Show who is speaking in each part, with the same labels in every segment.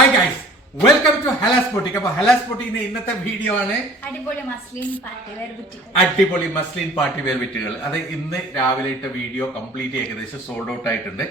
Speaker 1: Hi guys welcome to ഹലാസ് പൊട്ടിക് അപ്പൊ ഹലാസ് പൊട്ടിക്കിന്റെ ഇന്നത്തെ വീഡിയോ ആണ്
Speaker 2: അടിപൊളി മസ്ലിൻ പാർട്ടി വെയർ ബുട്ടികൾ
Speaker 1: അടിപൊളി മസ്ലിൻ പാർട്ടി വെയർ അത് ഇന്ന് രാവിലെ ഇട്ട വീഡിയോ കംപ്ലീറ്റ് ഏകദേശം സോൾഡ് ഔട്ട് ആയിട്ടുണ്ട്.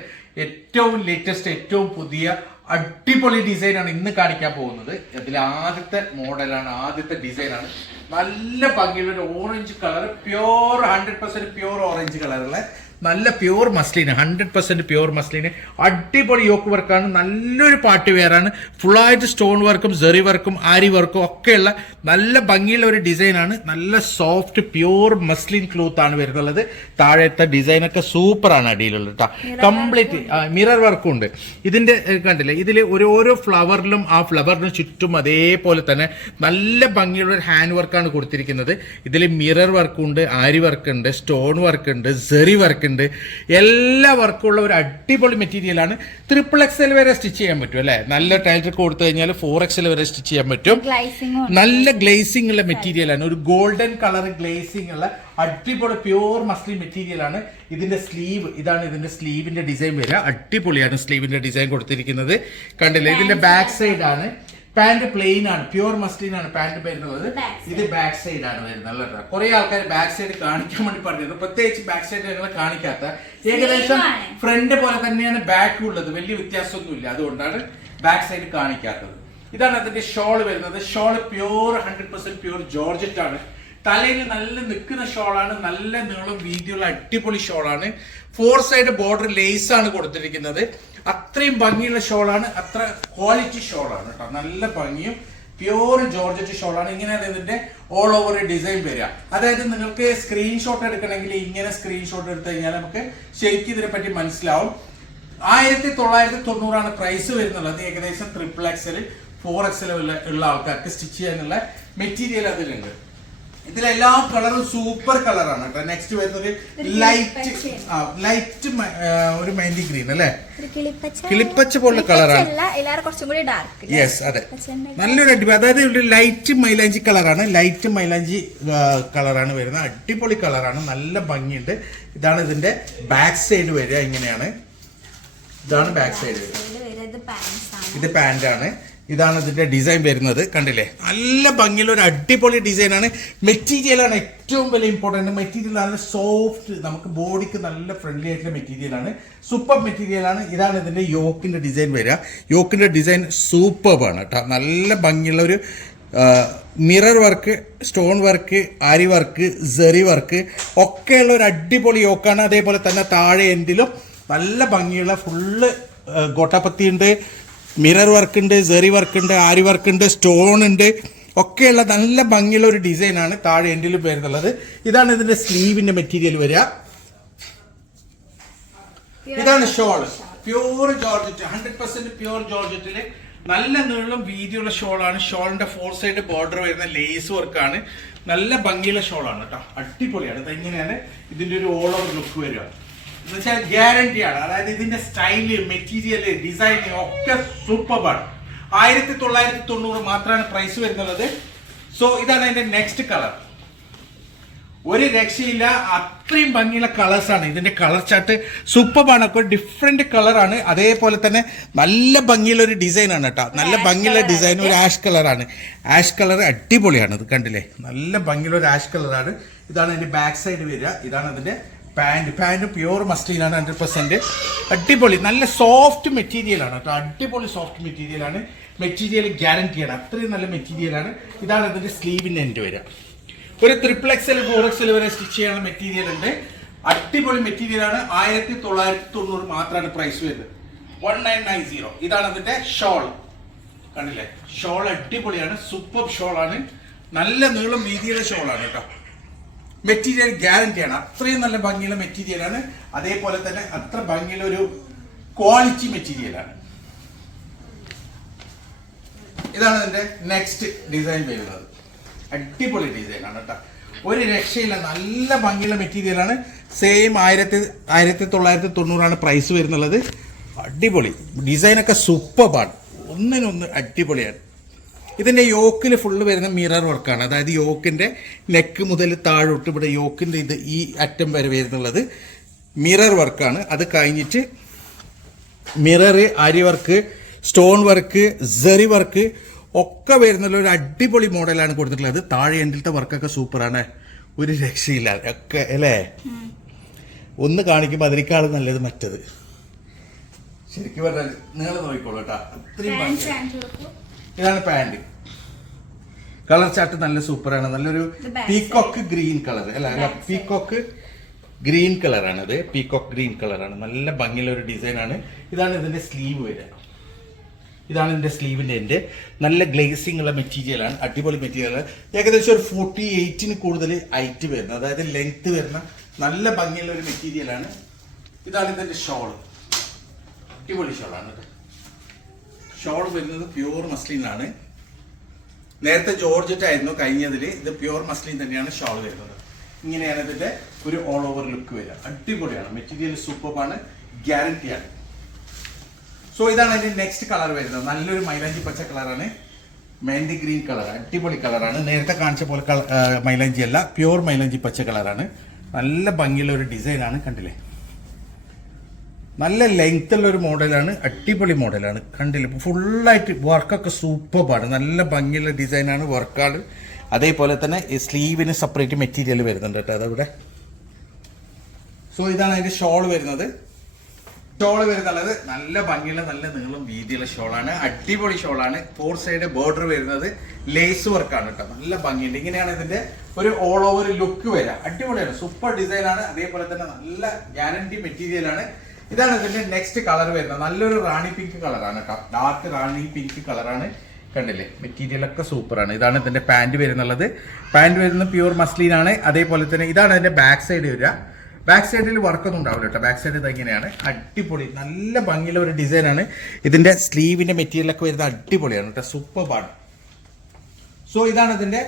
Speaker 1: ഏറ്റവും ലേറ്റസ്റ്റ് ഏറ്റവും പുതിയ അടിപൊളി ഡിസൈൻ ആണ് ഇന്ന് കാണിക്കാൻ പോകുന്നത്. അതിൽ ആദ്യത്തെ മോഡലാണ് ആദ്യത്തെ ഡിസൈൻ ആണ്. നല്ല ഭംഗിയുള്ള ഒരു orange colour pure hundred percent pure orange കളറുള്ള നല്ല pure muslin hundred percent pure muslin അടിപൊളി യോക്ക് വർക്കാണ് നല്ലൊരു പാട്ട് വെയറാണ് ഫുള്ളായിട്ട് സ്റ്റോൺ വർക്കും ജെറി വർക്കും ആരി വർക്കും ഒക്കെയുള്ള നല്ല ഭംഗിയുള്ള ഒരു ഡിസൈനാണ് നല്ല സോഫ്റ്റ് പ്യൂർ മസ്ലിൻ ക്ലോത്ത് ആണ് വരുന്നുള്ളത് താഴത്തെ ഡിസൈനൊക്കെ സൂപ്പറാണ് അടിയിലുള്ളത് കേട്ടോ കംപ്ലീറ്റ് മിറർ വർക്കും ഉണ്ട്. ഇതിന്റെ കണ്ടില്ലേ? ഇതിൽ ഒരു ഓരോ ഫ്ലവറിലും ആ ഫ്ലവറിനും ചുറ്റും അതേപോലെ തന്നെ നല്ല ഭംഗിയുള്ള ഒരു ഹാൻഡ് വർക്കാണ് കൊടുത്തിരിക്കുന്നത്. ഇതിൽ മിറർ വർക്ക് ഉണ്ട് ആരി വർക്ക് ഉണ്ട് സ്റ്റോൺ വർക്ക് ഉണ്ട് ജെറി വർക്ക് ഉണ്ട്. എല്ലാ വർക്കും ഉള്ള ഒരു അടിപൊളി മെറ്റീരിയലാണ് ട്രിപ്പിൾ എക്സൽ വരെ സ്റ്റിച്ച് ചെയ്യാൻ പറ്റും അല്ലേ? നല്ല ടൈലർ കൊടുത്തു കഴിഞ്ഞാൽ ഫോർ എക്സൽ വരെ സ്റ്റിച്ച് ചെയ്യാൻ പറ്റും. നല്ല ഗ്ലേസിംഗ് ഉള്ള മെറ്റീരിയൽ ആണ്. ഒരു ഗോൾഡൻ കളർ ഗ്ലേസിംഗ് ഉള്ള അടിപൊളി പ്യൂർ മസ്ലി മെറ്റീരിയൽ ആണ്. ഇതിന്റെ സ്ലീവ് ഇതാണ് ഇതിന്റെ സ്ലീവിന്റെ ഡിസൈൻ വരിക. അടിപൊളിയാണ് സ്ലീവിന്റെ ഡിസൈൻ കൊടുത്തിരിക്കുന്നത്. കണ്ടില്ലേ? ഇതിന്റെ ബാക്ക് സൈഡ് ആണ്. പാന്റ് പ്ലെയിൻ ആണ്. പ്യൂർ മസ്ലിൻ ആണ് പാന്റ് വരുന്നത്. ഇത് ബാക്ക് സൈഡ് ആണ് വരുന്നത് കേട്ടോ കുറെ ആൾക്കാർ ബാക്ക് സൈഡ് കാണിക്കാൻ വേണ്ടി പറഞ്ഞത് പ്രത്യേകിച്ച് ബാക്ക് സൈഡ് ഞങ്ങൾ കാണിക്കാത്ത ഏകദേശം ഫ്രണ്ട് പോലെ തന്നെയാണ് ബാക്ക് ഉള്ളത്. വലിയ വ്യത്യാസമൊന്നുമില്ല. അതുകൊണ്ടാണ് ബാക്ക് സൈഡ് കാണിക്കാത്തത്. ഇതാണ് അതിന്റെ ഷോൾ വരുന്നത്. Shawl pure hundred percent pure georgette ആണ്. തലയിൽ നല്ല നിൽക്കുന്ന ഷോളാണ് നല്ല നീളം വീതിയുള്ള അടിപൊളി ഷോളാണ്. ഫോർ സൈഡ് ബോർഡർ ലേസ് ആണ് കൊടുത്തിരിക്കുന്നത്. അത്രയും ഭംഗിയുള്ള ഷോളാണ് അത്ര ക്വാളിറ്റി ഷോളാണ് കേട്ടോ നല്ല ഭംഗിയും പ്യൂർ ജോർജറ്റ് ഷോളാണ്. ഇങ്ങനെയാണ് ഇതിന്റെ ഓൾ ഓവർ ഡിസൈൻ വരിക. അതായത് നിങ്ങൾക്ക് സ്ക്രീൻഷോട്ട് എടുക്കണമെങ്കിൽ ഇങ്ങനെ സ്ക്രീൻഷോട്ട് എടുത്തു കഴിഞ്ഞാൽ നമുക്ക് ശരിക്കും ഇതിനെ പറ്റി മനസ്സിലാവും. ആയിരത്തി തൊള്ളായിരത്തി തൊണ്ണൂറാണ് പ്രൈസ് വരുന്നുള്ളത് ഏകദേശം ട്രിപ്പിൾ എക്സൽ ഫോർ എക്സൽ ഉള്ള ആൾക്കാർക്ക് സ്റ്റിച്ച് ചെയ്യാനുള്ള മെറ്റീരിയൽ അതിലുണ്ട്. ഇതിലെല്ലാ കളറും സൂപ്പർ കളറാണ് കേട്ടോ. നെക്സ്റ്റ് വരുന്നത് ലൈറ്റ് ലൈറ്റ് ഒരു മെഹന്തി ഗ്രീൻ അല്ലേ?
Speaker 2: കിളിപ്പച്ച.
Speaker 1: പോലുള്ള കളറാണ് യെസ് അതെ. നല്ലൊരു അടിപൊളി അതായത് ഒരു ലൈറ്റ് മൈലാഞ്ചി കളറാണ് ലൈറ്റ് മൈലാഞ്ചി കളറാണ് വരുന്നത്. അടിപൊളി കളറാണ് നല്ല ഭംഗിയുണ്ട്. ഇതാണ് ഇതിന്റെ ബാക്ക് സൈഡ് വരിക ഇങ്ങനെയാണ്. ഇതാണ് ബാക്ക് സൈഡ് വരിക.
Speaker 2: ഇത് പാന്റ് ആണ്.
Speaker 1: ഇതാണ് ഇതിന്റെ ഡിസൈൻ വരുന്നത്. കണ്ടില്ലേ? നല്ല ഭംഗിയുള്ള ഒരു അടിപൊളി ഡിസൈനാണ് മെറ്റീരിയലാണ് ഏറ്റവും വലിയ ഇമ്പോർട്ടന്റ് മെറ്റീരിയൽ നല്ല സോഫ്റ്റ് നമുക്ക് ബോഡിക്ക് നല്ല ഫ്രണ്ട്ലി ആയിട്ടുള്ള മെറ്റീരിയലാണ് സൂപ്പർ മെറ്റീരിയലാണ് ഇതാണ് ഇതിന്റെ യോക്കിന്റെ ഡിസൈൻ വരിക. യോക്കിന്റെ ഡിസൈൻ സൂപ്പർബാണ് കേട്ടോ. നല്ല ഭംഗിയുള്ള ഒരു mirror work stone work aari work zari work ഒക്കെയുള്ള ഒരു അടിപൊളി യോക്കാണ്. അതേപോലെ തന്നെ താഴെ എൻഡിലും നല്ല ഭംഗിയുള്ള ഫുള്ള് ഗോട്ടാപ്പത്തി ഉണ്ട് മിറർ വർക്ക് ഉണ്ട് സെറി വർക്ക് ഉണ്ട് ആരി വർക്ക് ഉണ്ട് സ്റ്റോൺ ഉണ്ട്. ഒക്കെയുള്ള നല്ല ഭംഗിയുള്ള ഒരു ഡിസൈനാണ് താഴെ എൻഡിൽ വരുന്നുള്ളത്. ഇതാണ് ഇതിന്റെ സ്ലീവിന്റെ മെറ്റീരിയൽ വരിക. ഇതാണ് shawl pure georgette hundred percent pure ജോർജറ്റിൽ നല്ല നീളം വീതിയുള്ള ഷോളാണ് ഷോളിന്റെ ഫോർ സൈഡ് ബോർഡർ വരുന്ന ലേസ് വർക്കാണ് നല്ല ഭംഗിയുള്ള ഷോളാണ് കേട്ടോ അടിപൊളിയാണ്. ഇതെങ്ങനെയാണ് ഇതിന്റെ ഒരു ഓൾ ഓവർ ലുക്ക് വരിക. എന്ന് വെച്ചാൽ ഗ്യാരണ്ടി ആണ് അതായത് ഇതിന്റെ സ്റ്റൈൽ മെറ്റീരിയൽ ഡിസൈൻ ഒക്കെ സൂപ്പർബാണ്. ആയിരത്തി തൊള്ളായിരത്തി തൊണ്ണൂറ് മാത്രമാണ് പ്രൈസ് വരുന്നത്. സോ ഇതാണ് അതിന്റെ നെക്സ്റ്റ് കളർ ഒരു രക്ഷയില്ല അത്രയും ഭംഗിയുള്ള കളേഴ്സ് ആണ്. ഇതിന്റെ കളർ ചാർട്ട് സൂപ്പർബാണ് ഒക്കെ ഡിഫറെന്റ് കളറാണ് അതേപോലെ തന്നെ നല്ല ഭംഗിയുള്ള ഒരു ഡിസൈൻ ആണ് കേട്ടോ. നല്ല ഭംഗിയുള്ള ഡിസൈൻ ഒരു ആഷ് കളറാണ് ആഷ് കളർ അടിപൊളിയാണ്. ഇത് കണ്ടില്ലേ? നല്ല ഭംഗിയുള്ള ഒരു ആഷ് കളറാണ് ഇതാണ് അതിന്റെ ബാക്ക് സൈഡ് വരിക. ഇതാണ് അതിന്റെ പാന്റ് പാന്റ് പ്യൂർ മസ്റ്റീനാണ് ഹൺഡ്രഡ് പെർസെന്റ് അടിപൊളി നല്ല സോഫ്റ്റ് മെറ്റീരിയലാണ് കേട്ടോ. അടിപൊളി സോഫ്റ്റ് മെറ്റീരിയലാണ് മെറ്റീരിയൽ ഗ്യാരണ്ടിയാണ് അത്രയും നല്ല മെറ്റീരിയലാണ് ഇതാണ് അതിന്റെ സ്ലീവിന്റെ എൻഡ് വരിക. ഒരു ട്രിപ്പിൾ എക്സൽ ഫോർ എക്സൽ വരെ സ്റ്റിച്ച് ചെയ്യാനുള്ള മെറ്റീരിയൽ ഉണ്ട്. അടിപൊളി മെറ്റീരിയൽ ആണ്. ആയിരത്തി തൊള്ളായിരത്തി തൊണ്ണൂറ് മാത്രമാണ് പ്രൈസ് വരുന്നത്. വൺ നയൻ നയൻ സീറോ ഇതാണ് അതിന്റെ ഷോൾ കണ്ടില്ലേ? ഷോൾ അടിപൊളിയാണ്. സൂപ്പർ ഷോൾ ആണ്. നല്ല നീളം വീതിയുടെ ഷോളാണ് കേട്ടോ. മെറ്റീരിയൽ ഗ്യാരണ്ടിയാണ് അത്രയും നല്ല ഭംഗിയുള്ള മെറ്റീരിയലാണ് അതേപോലെ തന്നെ അത്ര ഭംഗിയുള്ള ഒരു ക്വാളിറ്റി മെറ്റീരിയലാണ് ഇതാണ് ഇതിന്റെ നെക്സ്റ്റ് ഡിസൈൻ വരുന്നത്. അടിപൊളി ഡിസൈൻ ആണ് കേട്ടോ. ഒരു രക്ഷയില്ല നല്ല ഭംഗിയുള്ള മെറ്റീരിയലാണ് സെയിം ആയിരത്തി ആയിരത്തി തൊള്ളായിരത്തി തൊണ്ണൂറാണ് പ്രൈസ് വരുന്നുള്ളത്. അടിപൊളി. ഡിസൈനൊക്കെ സൂപ്പർബാണ് ഒന്നിനൊന്ന് അടിപൊളിയാണ്. ഇതിന്റെ യോക്കിൽ ഫുള്ള് വരുന്ന മിറർ വർക്കാണ് അതായത് യോക്കിന്റെ നെക്ക് മുതൽ താഴോട്ട് ഇവിടെ യോക്കിന്റെ ഇത് ഈ അറ്റം വരെ വരുന്നുള്ളത് മിറർ വർക്കാണ് അത് കഴിഞ്ഞിട്ട് mirror aari work stone work zari work ഒക്കെ വരുന്നുള്ള ഒരു അടിപൊളി മോഡലാണ് കൊടുത്തിട്ടുള്ളത്. താഴെ എന്റെ വർക്കൊക്കെ സൂപ്പറാണ് ഒരു രക്ഷയില്ല. ഒക്കെ അല്ലേ? ഒന്ന് കാണിക്കുമ്പോൾ അതിനേക്കാളും നല്ലത് മറ്റത്. ശരിക്കും പറഞ്ഞാൽ നിങ്ങൾ നോക്കിക്കോളൂ കേട്ടോ. അത്രയും
Speaker 2: പാന്റ്
Speaker 1: ഇതാണ് പാന്റ് കളർ ചാർട്ട് നല്ല സൂപ്പർ
Speaker 2: ആണ് നല്ലൊരു
Speaker 1: പീകോക്ക് ഗ്രീൻ കളർ അല്ല അല്ല പീകോക്ക് ഗ്രീൻ കളറാണ് അത്. പീകോക്ക് ഗ്രീൻ കളറാണ് നല്ല ഭംഗിയുള്ള ഒരു ഡിസൈനാണ് ഇതാണ് ഇതിന്റെ സ്ലീവ് വരിക ഇതാണ് ഇതിന്റെ സ്ലീവിന്റെ എന്റെ നല്ല ഗ്ലേസിംഗ് ഉള്ള മെറ്റീരിയലാണ് അടിപൊളി മെറ്റീരിയൽ ഏകദേശം ഒരു ഫോർട്ടി എയ്റ്റിന് കൂടുതൽ ഹൈറ്റ് വരുന്നത്. അതായത് ലെങ്ത് വരുന്ന നല്ല ഭംഗിയുള്ള ഒരു മെറ്റീരിയലാണ് ഇതാണ് ഇതിന്റെ ഷോൾ അടിപൊളി ഷോൾ ആണ് ഷോൾ വരുന്നത് പ്യൂർ മസ്ലിനാണ് നേരത്തെ ജോർജറ്റ് ആയിരുന്നു കഴിഞ്ഞതിൽ ഇത് പ്യുവർ മസ്ലിൻ തന്നെയാണ് ഷോൾ വരുന്നത്. ഇങ്ങനെയാണ് ഇതിന്റെ ഒരു ഓൾ ഓവർ ലുക്ക് വരിക. അടിപൊളിയാണ്. മെറ്റീരിയൽ സൂപ്പറാണ് ഗ്യാരണ്ടിയാണ് സോ ഇതാണ് അതിന്റെ നെക്സ്റ്റ് കളർ വരുന്നത്. നല്ലൊരു മൈലാഞ്ചി പച്ച കളറാണ് മെഹന്തി ഗ്രീൻ കളർ അടിപൊളി കളറാണ് നേരത്തെ കാണിച്ച പോലെ മൈലാഞ്ചി അല്ല പ്യുവർ മൈലാഞ്ചി പച്ച കളറാണ് നല്ല ഭംഗിയുള്ള ഒരു ഡിസൈനാണ് കണ്ടില്ലേ? നല്ല ലെങ്ത് ഉള്ള ഒരു മോഡലാണ് അടിപൊളി മോഡലാണ്. കണ്ടില്ല? ഫുള്ളായിട്ട് വർക്കൊക്കെ സൂപ്പറാണ് നല്ല ഭംഗിയുള്ള ഡിസൈനാണ് വർക്കാണ് അതേപോലെ തന്നെ ഈ സ്ലീവിന് സെപ്പറേറ്റ് മെറ്റീരിയൽ വരുന്നുണ്ട് കേട്ടോ അതവിടെ. സോ ഇതാണ് അതിന്റെ ഷോൾ വരുന്നത്. ഷോൾ വരുന്നുള്ളത് നല്ല ഭംഗിയുള്ള നല്ല നീളം വീതിയുള്ള ഷോളാണ് അടിപൊളി ഷോളാണ് ഫോർ സൈഡ് ബോർഡർ വരുന്നത് ലേസ് വർക്കാണ് കേട്ടോ. നല്ല ഭംഗിയുണ്ട്. ഇങ്ങനെയാണ് ഇതിന്റെ ഒരു ഓൾ ഓവർ ലുക്ക് വരിക. അടിപൊളിയാണ്. സൂപ്പർ ഡിസൈനാണ് അതേപോലെ തന്നെ നല്ല ഗ്യാരണ്ടി മെറ്റീരിയൽ ആണ് ഇതാണ് ഇതിന്റെ നെക്സ്റ്റ് കളർ വരുന്നത്. നല്ലൊരു റാണി പിങ്ക് കളറാണ് കേട്ടോ ഡാർക്ക് റാണി പിങ്ക് കളറാണ് കണ്ടില്ലേ? മെറ്റീരിയൽ ഒക്കെ സൂപ്പറാണ് ഇതാണ് ഇതിന്റെ പാന്റ് വരുന്നുള്ളത്. പാന്റ് വരുന്നത് പ്യൂർ മസ്ലീൻ ആണ്. അതേപോലെ തന്നെ ഇതാണ് അതിന്റെ ബാക്ക് സൈഡ് വരിക. ബാക്ക് സൈഡിൽ വർക്കൊന്നും ഉണ്ടാവില്ല കേട്ടോ ബാക്ക് സൈഡ് ഇതെങ്ങനെയാണ് അടിപൊളി. നല്ല ഭംഗിയുള്ള ഒരു ഡിസൈനാണ് ഇതിന്റെ സ്ലീവിന്റെ മെറ്റീരിയൽ ഒക്കെ വരുന്നത് അടിപൊളിയാണ് കേട്ടോ സൂപ്പർ പാണ് സോ ഇതാണ് ഇതിന്റെ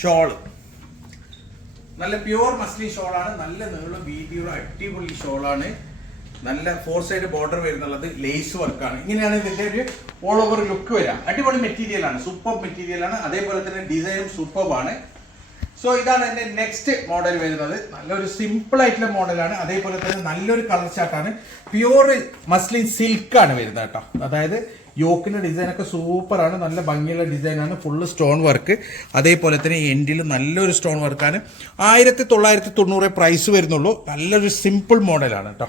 Speaker 1: ഷോൾ നല്ല പ്യുവർ മസ്ലി ഷോളാണ് നല്ല നീളം വീതിയുള്ള അടിപൊളി ഷോളാണ് നല്ല ഫോർ സൈഡ് ബോർഡർ വരുന്നുള്ളത് ലേസ് വർക്കാണ് ഇങ്ങനെയാണ് ഇതിന്റെ ഒരു ഓൾ ഓവർ ലുക്ക് വരിക അടിപൊളി മെറ്റീരിയൽ ആണ്. സൂപ്പർ മെറ്റീരിയൽ ആണ്. അതേപോലെ തന്നെ ഡിസൈനും സൂപ്പർ ആണ്. സോ ഇതാണ് എന്റെ നെക്സ്റ്റ് മോഡൽ വരുന്നത്. നല്ലൊരു സിമ്പിൾ ആയിട്ടുള്ള മോഡലാണ് അതേപോലെ തന്നെ നല്ലൊരു കളർ ചാർട്ടാണ് പ്യുവർ മസ്ലിൻ സിൽക്ക് ആണ് വരുന്നത് കേട്ടോ. അതായത് ഒക്കെ സൂപ്പർ ആണ്. നല്ല ഭംഗിയുള്ള ഡിസൈനാണ് ഫുള്ള് സ്റ്റോൺ വർക്ക് അതേപോലെ തന്നെ എൻഡിൽ നല്ലൊരു സ്റ്റോൺ വർക്കാണ് ആയിരത്തി തൊള്ളായിരത്തി തൊണ്ണൂറ് പ്രൈസ് വരുന്നുള്ളൂ. നല്ലൊരു സിമ്പിൾ മോഡലാണ് കേട്ടോ.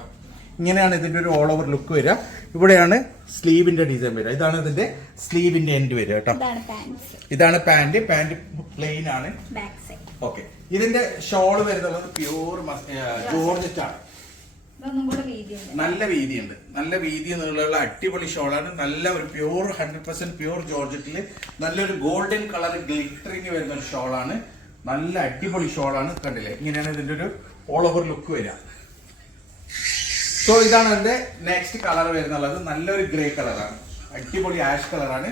Speaker 1: ഇങ്ങനെയാണ് ഇതിന്റെ ഒരു ഓൾ ഓവർ ലുക്ക് വരിക. ഇവിടെയാണ് സ്ലീവിന്റെ ഡിസൈൻ വരിക. ഇതാണ് ഇതിന്റെ സ്ലീവിന്റെ എൻഡ് വരിക കേട്ടോ.
Speaker 2: ഇതാണ്
Speaker 1: പാന്റ് പാന്റ് പ്ലെയിൻ ആണ്. ഓക്കെ ഇതിന്റെ ഷോൾ വരുന്നത് പ്യൂർ ജോർജറ്റ് ആണ്. നല്ല വീതിയുണ്ട്. നല്ല വീതി നീളമുള്ള അടിപൊളി ഷോളാണ് നല്ല ഒരു പ്യൂർ ഹൺഡ്രഡ് പെർസെന്റ് പ്യൂർ ജോർജറ്റിൽ നല്ലൊരു ഗോൾഡൻ കളർ ഗ്ലിറ്ററിങ് വരുന്ന ഒരു ഷോളാണ് നല്ല അടിപൊളി ഷോളാണ് കണ്ടില്ലേ? ഇങ്ങനെയാണ് ഇതിന്റെ ഒരു ഓൾ ഓവർ ലുക്ക് വരിക. സോ ഇതാണ് എന്റെ നെക്സ്റ്റ് കളർ വരുന്നുള്ളത്. നല്ലൊരു ഗ്രേ കളറാണ് അടിപൊളി ആഷ് കളറാണ്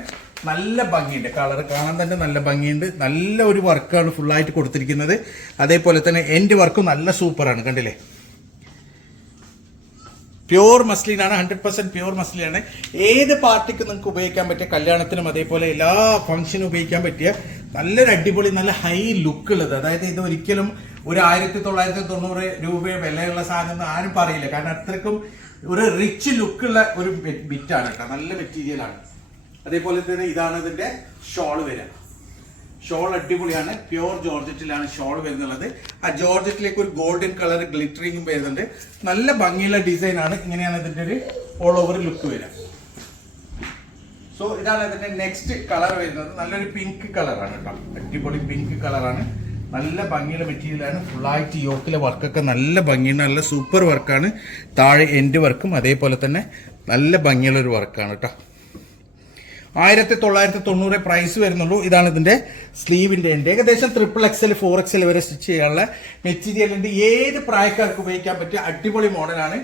Speaker 1: നല്ല ഭംഗിയുണ്ട്. കളർ കാണാൻ തന്നെ നല്ല ഭംഗിയുണ്ട്. നല്ല ഒരു വർക്കാണ് ഫുള്ളായിട്ട് കൊടുത്തിരിക്കുന്നത്. അതേപോലെ തന്നെ എന്റെ വർക്കും നല്ല സൂപ്പറാണ് കണ്ടില്ലേ? പ്യൂർ മസ്ലിനാണ് ഹൺഡ്രഡ് പെർസെന്റ് പ്യൂർ മസ്ലിനാണ് ഏത് പാർട്ടിക്ക് നിങ്ങൾക്ക് ഉപയോഗിക്കാൻ പറ്റിയ കല്യാണത്തിനും അതേപോലെ എല്ലാ ഫംഗ്ഷനും ഉപയോഗിക്കാൻ പറ്റിയ നല്ലൊരു അടിപൊളി നല്ല ഹൈ ലുക്ക് ഉള്ളത്. അതായത് ഇത് ഒരിക്കലും ഒരു ആയിരത്തി തൊള്ളായിരത്തി തൊണ്ണൂറ് രൂപ വിലയുള്ള സാധനം ആരും പറയില്ല. കാരണം അത്രക്കും ഒരു റിച്ച് ലുക്കുള്ള ഒരു ബിറ്റാണ് കേട്ടോ. നല്ല മെറ്റീരിയലാണ് അതേപോലെ തന്നെ ഇതാണ് ഇതിന്റെ ഷോൾ വരിക. ഷോൾ അടിപൊളിയാണ്. പ്യുവർ ജോർജറ്റിലാണ് ഷോൾ വരുന്നുള്ളത്. ആ ജോർജറ്റിലേക്ക് ഒരു ഗോൾഡൻ കളർ ഗ്ലിറ്ററിങ്ങും വരുന്നുണ്ട്. നല്ല ഭംഗിയുള്ള ഡിസൈൻ ആണ്. ഇങ്ങനെയാണ് ഇതിന്റെ ഒരു ഓൾ ഓവർ ലുക്ക് വരിക. സോ ഇതാണ് ഇതിന്റെ നെക്സ്റ്റ് കളർ വരുന്നത്. നല്ലൊരു പിങ്ക് കളറാണ് കേട്ടോ. അടിപൊളി പിങ്ക് കളറാണ് നല്ല ഭംഗിയുള്ള മെറ്റീരിയലാണ്. ഫുള്ളായിട്ട് യോക്കിലെ വർക്കൊക്കെ നല്ല ഭംഗിയാണ് നല്ല സൂപ്പർ വർക്കാണ്. താഴെ എൻഡ് വർക്കും അതേപോലെ തന്നെ നല്ല ഭംഗിയുള്ള ഒരു വർക്കാണ് കേട്ടോ ആയിരത്തി തൊള്ളായിരത്തി തൊണ്ണൂറ് പ്രൈസ് വരുന്നുള്ളൂ. ഇതാണ് ഇതിന്റെ സ്ലീവിന്റെ ഉണ്ട് ഏകദേശം ട്രിപ്പിൾ എക്സൽ ഫോർ എക്സൽ വരെ സ്റ്റിച്ച് ചെയ്യാനുള്ള മെറ്റീരിയലിന്റെ ഏത് പ്രായക്കാർക്ക് ഉപയോഗിക്കാൻ പറ്റിയ അടിപൊളി മോഡലാണ്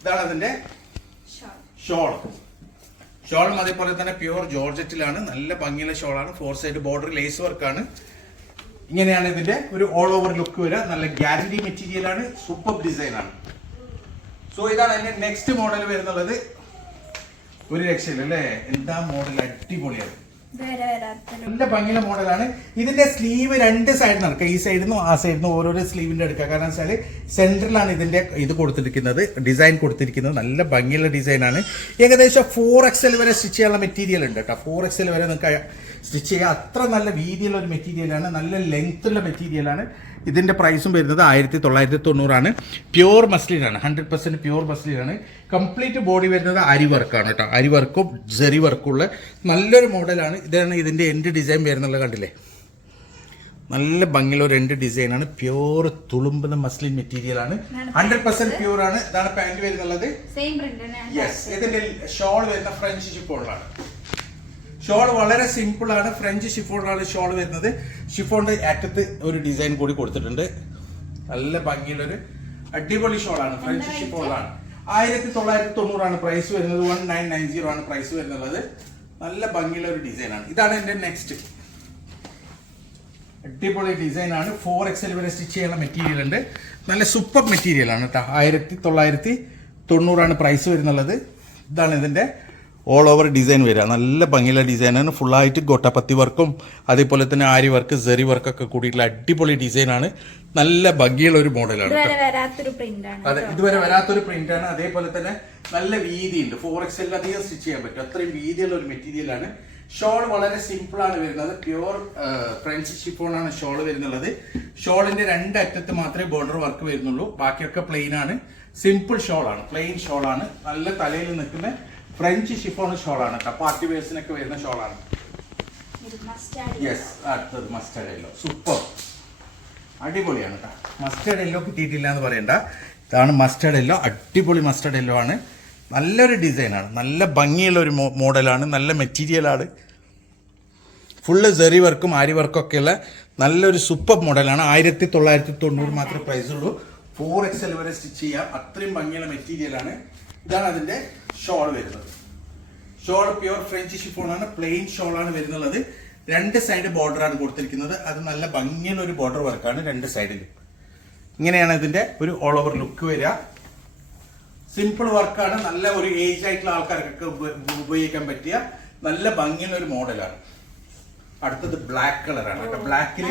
Speaker 1: ഇതാണ് അതിന്റെ ഷോൾ ഷോളും അതേപോലെ തന്നെ പ്യുവർ ജോർജറ്റിലാണ് നല്ല ഭംഗിയുള്ള ഷോളാണ് ഫോർ സൈഡ് ബോർഡർ ലേസ് വർക്കാണ് ഇങ്ങനെയാണ് ഇതിന്റെ ഒരു ഓൾ ഓവർ ലുക്ക് വരിക. നല്ല ഗ്യാരണ്ടി മെറ്റീരിയൽ ആണ്. സൂപ്പർ ഡിസൈൻ ആണ്. സോ ഇതാണ് എന്റെ നെക്സ്റ്റ് മോഡൽ വരുന്നുള്ളത്. ഒരു രക്ഷയില്ല അല്ലേ? എന്താ മോഡൽ അടിപൊളിയാണ്. നല്ല ഭംഗിയുള്ള മോഡലാണ്. ഇതിന്റെ സ്ലീവ് രണ്ട് സൈഡ് നടക്കുക ഈ സൈഡിൽ നിന്നും ആ സൈഡിൽ നിന്നും ഓരോരോ സ്ലീവിന്റെ എടുക്കുക കാരണം വെച്ചാൽ സെന്ററിലാണ് ഇതിന്റെ ഇത് കൊടുത്തിരിക്കുന്നത് ഡിസൈൻ കൊടുത്തിരിക്കുന്നത്. നല്ല ഭംഗിയുള്ള ഡിസൈനാണ് ഏകദേശം ഫോർ എക്സൽ വരെ സ്റ്റിച്ച് ചെയ്യാനുള്ള മെറ്റീരിയൽ ഉണ്ട് കേട്ടോ. ഫോർ എക്സൽ വരെ നിങ്ങൾക്ക് സ്റ്റിച്ച് ചെയ്യാം. അത്ര നല്ല വീതിയുള്ള ഒരു മെറ്റീരിയലാണ് നല്ല ലെങ്ത്തുള്ള മെറ്റീരിയലാണ് ഇതിന്റെ പ്രൈസും വരുന്നത് ആയിരത്തി തൊള്ളായിരത്തി തൊണ്ണൂറാണ് പ്യുവർ മസ്ലിനാണ് ഹൺഡ്രഡ് പെർസെന്റ് പ്യുവർ മസ്ലിനാണ് കംപ്ലീറ്റ് ബോഡി വരുന്നത് അരി വർക്കാണ് കേട്ടോ. അരി വർക്കും ജെറി വർക്കും ഉള്ള നല്ലൊരു മോഡലാണ് ഇതാണ് ഇതിന്റെ എൻഡ് ഡിസൈൻ വരുന്നുള്ളത് കണ്ടില്ലേ? നല്ല ഭംഗിയുള്ള ഒരു രണ്ട് ഡിസൈനാണ് പ്യുവർ തുളുമ്പുന്ന മസ്ലിൻ മെറ്റീരിയൽ ആണ്. ഹൺഡ്രഡ് പെർസെന്റ് പ്യുവർ ആണ്. ഇതാണ് പാന്റ് വരുന്നുള്ളത്. ഇതിന്റെ ഷോൾ വരുന്ന ഫ്രഞ്ച് ഷിഫോണിലാണ് ഷോൾ വളരെ സിമ്പിൾ ആണ്. ഫ്രഞ്ച് ഷിഫോണിലാണ് ഷോൾ വരുന്നത്. ഷിഫോണിന്റെ അറ്റത്ത് ഒരു ഡിസൈൻ കൂടി കൊടുത്തിട്ടുണ്ട്. നല്ല ഭംഗിയുള്ള ഒരു അടിപൊളി ഷോളാണ് ഫ്രഞ്ച് ഷിഫോണിലാണ് ആയിരത്തി തൊള്ളായിരത്തി തൊണ്ണൂറാണ് പ്രൈസ് വരുന്നത്. വൺ നയൻ നയൻ സീറോ ആണ് പ്രൈസ് വരുന്നത് നല്ല ഭംഗിയുള്ള ഒരു ഡിസൈനാണ് ഇതാണ് എന്റെ നെക്സ്റ്റ് അടിപൊളി ഡിസൈൻ ആണ്. ഫോർ എക്സൽ വരെ സ്റ്റിച്ച് ചെയ്യുന്ന മെറ്റീരിയൽ ഉണ്ട്. നല്ല സൂപ്പർ മെറ്റീരിയൽ ആണ് കേട്ടോ ആയിരത്തി തൊള്ളായിരത്തി തൊണ്ണൂറാണ് പ്രൈസ് വരുന്നുള്ളത്. ഇതാണ് ഇതിന്റെ ഓൾ ഓവർ ഡിസൈൻ വരിക. നല്ല ഭംഗിയുള്ള ഡിസൈനാണ് ഫുള്ളായിട്ട് ഗൊട്ടപ്പത്തി വർക്കും അതേപോലെ തന്നെ ആരി വർക്ക് സെറി വർക്കൊക്കെ കൂടിയിട്ടുള്ള അടിപൊളി ഡിസൈനാണ് നല്ല ഭംഗിയുള്ള ഒരു മോഡലാണ് അതെ ഇതുവരെ വരാത്തൊരു പ്രിന്റ് ആണ്. അതേപോലെ തന്നെ നല്ല വീതിയുണ്ട്. ഫോർ എക്സലിൽ അധികം സ്റ്റിച്ച് ചെയ്യാൻ പറ്റും. അത്രയും വീതിയുള്ള ഒരു മെറ്റീരിയലാണ് ഷോൾ വളരെ സിമ്പിൾ ആണ് വരുന്നത്. പ്യുവർ ഫ്രഞ്ച് ഷിഫോൺ ആണ് ഷോൾ വരുന്നുള്ളത്. ഷോളിന്റെ രണ്ട് അറ്റത്ത് മാത്രമേ ബോർഡർ വർക്ക് വരുന്നുള്ളൂ. ബാക്കിയൊക്കെ പ്ലെയിൻ ആണ്. സിമ്പിൾ ഷോൾ ആണ്. പ്ലെയിൻ ഷോൾ ആണ്. നല്ല തലയിൽ നിൽക്കുന്ന ഫ്രഞ്ച് ഷിഫോൺ ഷോൾ ആണ് കേട്ടോ പാർട്ടി വേഴ്സിനൊക്കെ വരുന്ന ഷോൾ ആണ് യെസ് അടുത്തത് മസ്റ്റേർഡ് യെല്ലോ സൂപ്പർ അടിപൊളിയാണ് കേട്ടോ മസ്റ്റേർഡ് യെല്ലോ കിട്ടിയിട്ടില്ല എന്ന് പറയണ്ട. ഇതാണ് മസ്റ്റേർഡ് യെല്ലോ അടിപൊളി മസ്റ്റേർഡ് യെല്ലോ ആണ്. നല്ലൊരു ഡിസൈനാണ് നല്ല ഭംഗിയുള്ള ഒരു മോഡലാണ്. നല്ല മെറ്റീരിയലാണ് ഫുള്ള് സെറി വർക്കും ആരി വർക്കും ഒക്കെ ഉള്ള നല്ലൊരു സൂപ്പർ മോഡലാണ് ആയിരത്തി തൊള്ളായിരത്തി തൊണ്ണൂറ് മാത്രമേ പ്രൈസ് ഉള്ളൂ. ഫോർ എക്സൽ വരെ സ്റ്റിച്ച് ചെയ്യാം. അത്രയും ഭംഗിയുള്ള മെറ്റീരിയലാണ് ഇതാണ് അതിന്റെ ഷോൾ വരുന്നത്. ഷോൾ പ്യുവർ ഫ്രഞ്ച് ഷിഫോണാണ് പ്ലെയിൻ ഷോൾ ഷോളാണ് വരുന്നുള്ളത്. രണ്ട് സൈഡ് ബോർഡർ ആണ് കൊടുത്തിരിക്കുന്നത്. അത് നല്ല ഭംഗിയുള്ള ഒരു ബോർഡർ വർക്കാണ് രണ്ട് സൈഡിലും ഇങ്ങനെയാണ് ഇതിന്റെ ഒരു ഓൾ ഓവർ ലുക്ക് വരിക. സിമ്പിൾ വർക്കാണ് നല്ല ഒരു ഏജ് ആയിട്ടുള്ള ആൾക്കാർക്കൊക്കെ ഉപയോഗിക്കാൻ പറ്റിയ നല്ല ഭംഗിയുള്ള ഒരു മോഡലാണ് അടുത്തത് ബ്ലാക്ക് കളറാണ് കേട്ടോ ബ്ലാക്കിൽ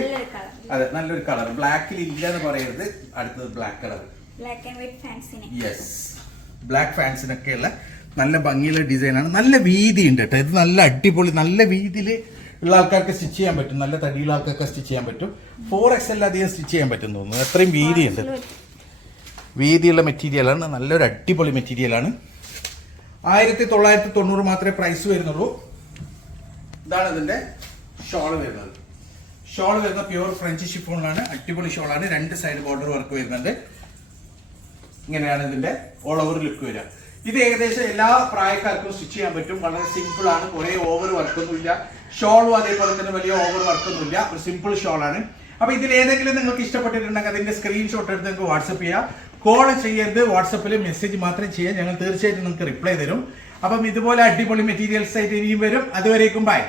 Speaker 1: അതെ നല്ലൊരു കളർ ബ്ലാക്കിൽ ഇല്ല എന്ന് പറയരുത്. അടുത്തത് black colour
Speaker 2: black and white ഫാൻസിന്
Speaker 1: yes black ഫാൻസിനൊക്കെയുള്ള നല്ല ഭംഗിയുള്ള ഡിസൈനാണ്. നല്ല വീതി ഉണ്ട് കേട്ടോ. ഇത് നല്ല അടിപൊളി നല്ല വീതിയിൽ ഉള്ള ആൾക്കാർക്ക് സ്റ്റിച്ച് ചെയ്യാൻ പറ്റും. നല്ല തടിയുള്ള ആൾക്കാർക്ക് സ്റ്റിച്ച് ചെയ്യാൻ പറ്റും. ഫോർ എക്സ് അധികം സ്റ്റിച്ച് ചെയ്യാൻ പറ്റും തോന്നുന്നു. അത്രയും വീതിയുണ്ട്. വീതിയുള്ള മെറ്റീരിയലാണ് നല്ലൊരു അടിപൊളി മെറ്റീരിയലാണ് ആയിരത്തി തൊള്ളായിരത്തി തൊണ്ണൂറ് മാത്രമേ പ്രൈസ് വരുന്നുള്ളൂ. ഇതാണ് ഇതിന്റെ ഷോൾ വരുന്നത്. ഷോൾ വരുന്ന പ്യുവർ ഫ്രഞ്ച് ഷിഫോണിലാണ് അടിപൊളി ഷോളാണ് രണ്ട് സൈഡ് ബോർഡർ വർക്ക് വരുന്നുണ്ട്. ഇങ്ങനെയാണ് ഇതിന്റെ ഓൾ ഓവർ ലുക്ക് വരിക. ഇത് ഏകദേശം എല്ലാ പ്രായക്കാർക്കും സ്റ്റിച്ച് ചെയ്യാൻ പറ്റും. വളരെ സിമ്പിൾ ആണ്. കുറെ ഓവർ വർക്കൊന്നുമില്ല ഷോളും അതേപോലെ തന്നെ വലിയ ഓവർ വർക്കൊന്നുമില്ല ഒരു സിമ്പിൾ ഷോൾ ആണ്. അപ്പൊ ഇതിൽ ഏതെങ്കിലും നിങ്ങൾക്ക് ഇഷ്ടപ്പെട്ടിട്ടുണ്ടെങ്കിൽ അതിന്റെ സ്ക്രീൻഷോട്ട് എടുത്ത് നിങ്ങൾക്ക് വാട്സപ്പ് ചെയ്യാം. കോൾ ചെയ്യരുത്. വാട്സപ്പിൽ മെസ്സേജ് മാത്രം ചെയ്യാം. ഞങ്ങൾ തീർച്ചയായിട്ടും നിങ്ങൾക്ക് റിപ്ലൈ തരും. അപ്പം ഇതുപോലെ അടിപൊളി മെറ്റീരിയൽസ് ആയിട്ട് ഇനിയും വരും. അതുവരേക്കും ബൈ